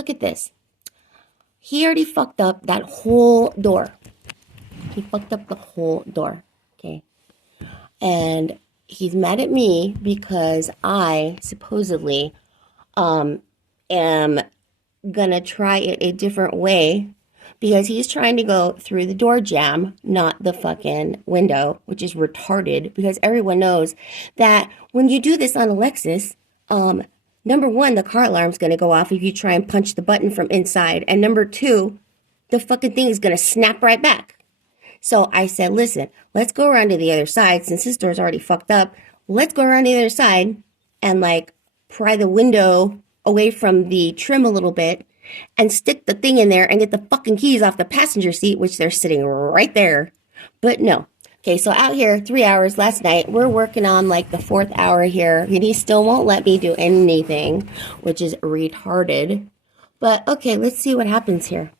Look at this. He already fucked up that whole door. He fucked up the whole door. Okay. And he's mad at me because I supposedly am gonna try it a different way because he's trying to go through the door jamb, not the fucking window, which is retarded because everyone knows that when you do this on a Lexus, number one, the car alarm's gonna go off if you try and punch the button from inside, and number two, the fucking thing is gonna snap right back. So I said, listen, let's go around to the other side since this door's already fucked up. Let's go around to the other side and like pry the window away from the trim a little bit and stick the thing in there and get the fucking keys off the passenger seat, which they're sitting right there. But no. Okay, so out here, 3 hours last night, we're working on like the 4th hour here, and he still won't let me do anything, which is retarded. But okay, let's see what happens here.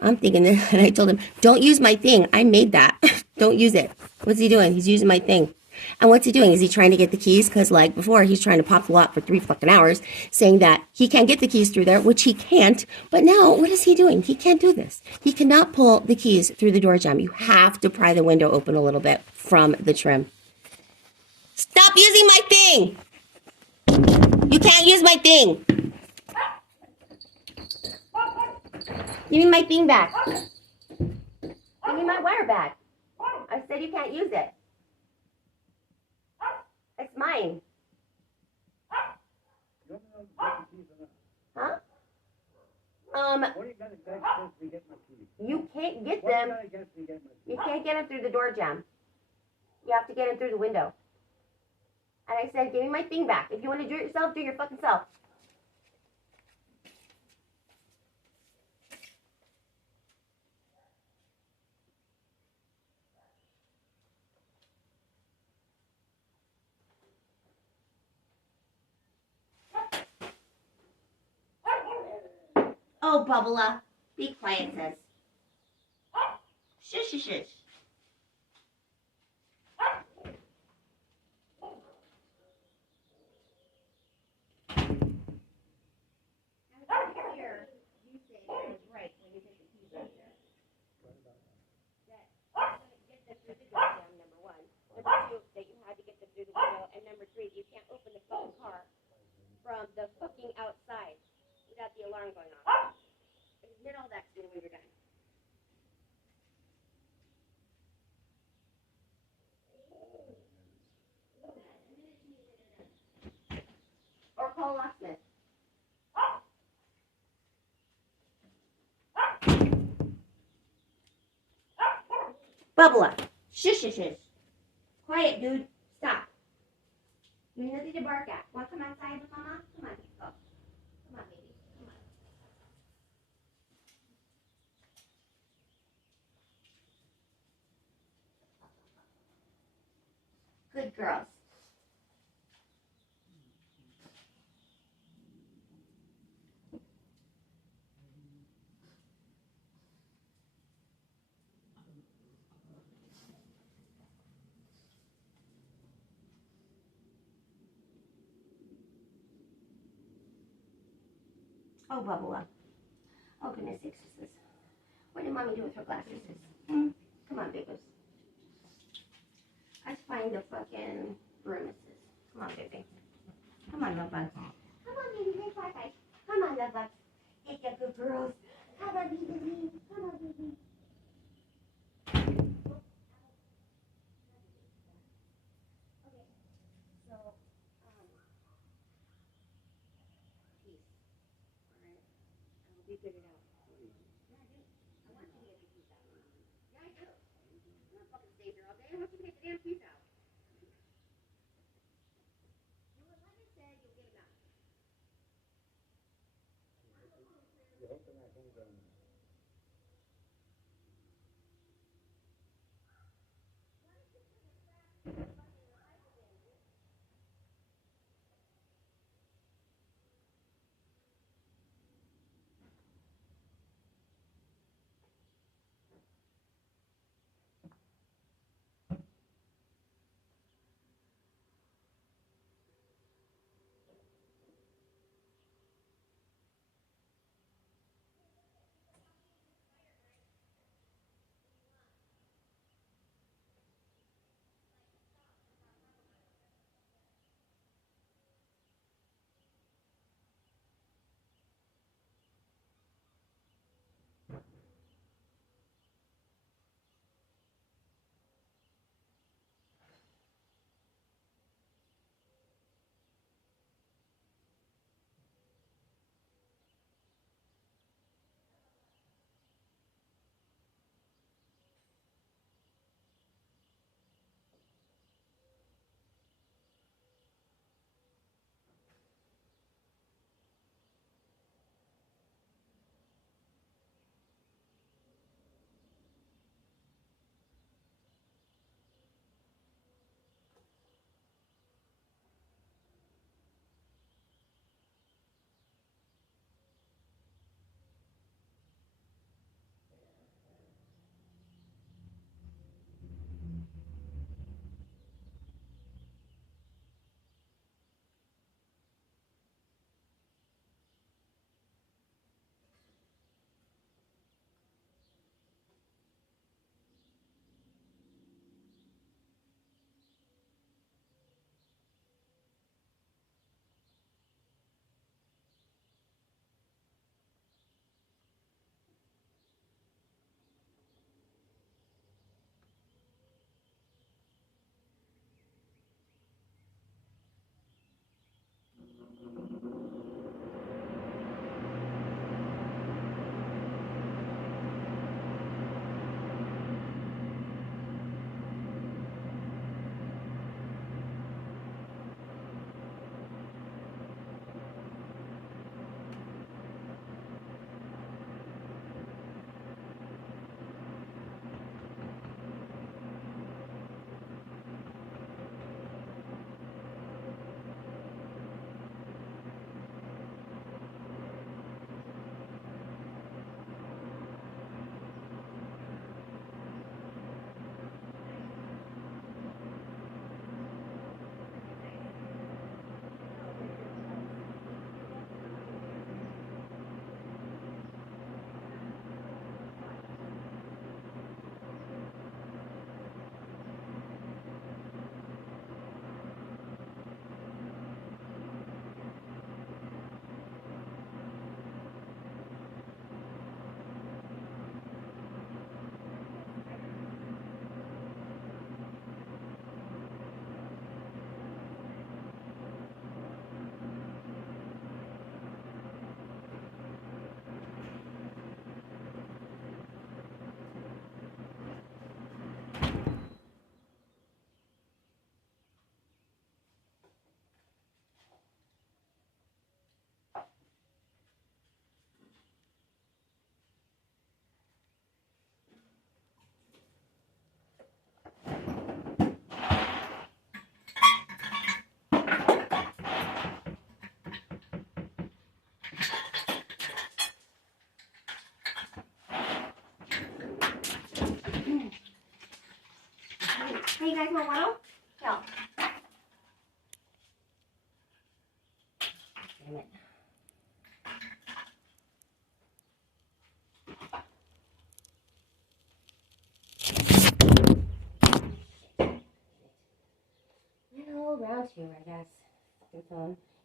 I'm thinking that, and I told him, don't use my thing. I made that. Don't use it. What's he doing? He's using my thing. And what's he doing? Is he trying to get the keys? Because like before, he's trying to pop the lock for 3 fucking hours, saying that he can't get the keys through there, which he can't. But now, what is he doing? He can't do this. He cannot pull the keys through the door jamb. You have to pry the window open a little bit from the trim. Stop using my thing! You can't use my thing! Give me my thing back. Give me my wire back. I said you can't use it. It's mine. Huh? You can't get them. You can't get them through the door jamb. You have to get them through the window. And I said, give me my thing back. If you want to do it yourself, do it your fucking self. Oh, Bubba, be quiet, sis. Shush, shush, shush. From the fucking outside without the alarm going off. And he did all that when we were done. Or call locksmith. Bubba, shush, shush, shush. Quiet, dude. Stop. You have nothing to bark at. Want to come outside with Mama? Come on, go. Come on, baby. Come on. Good girls. Oh, Bubba. Oh, goodness sakes, this. What did Mommy do with her glasses? Hmm? Come on, babies. Let's find the fucking broom. Come on, baby. Come on, love bug. Come on, baby. Hey, bye. Come on, love bug. Get your good girls. Come on, baby. Come on, baby. Okay, so, peace. All right. I will be figured out. Yeah, I do. I want you to get your peace out. Yeah, I do. I'm not fucking stay here all day. I want you to get the damn peace out. You would like I said, you'll get him out. guys want water? Yeah. Damn it. Round two, I guess.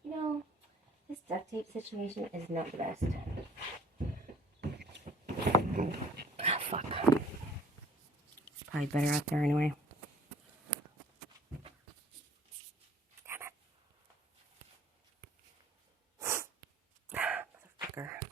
You know, this duct tape situation is not the best. Ah, fuck. Probably better out there anyway. Damn it. Motherfucker.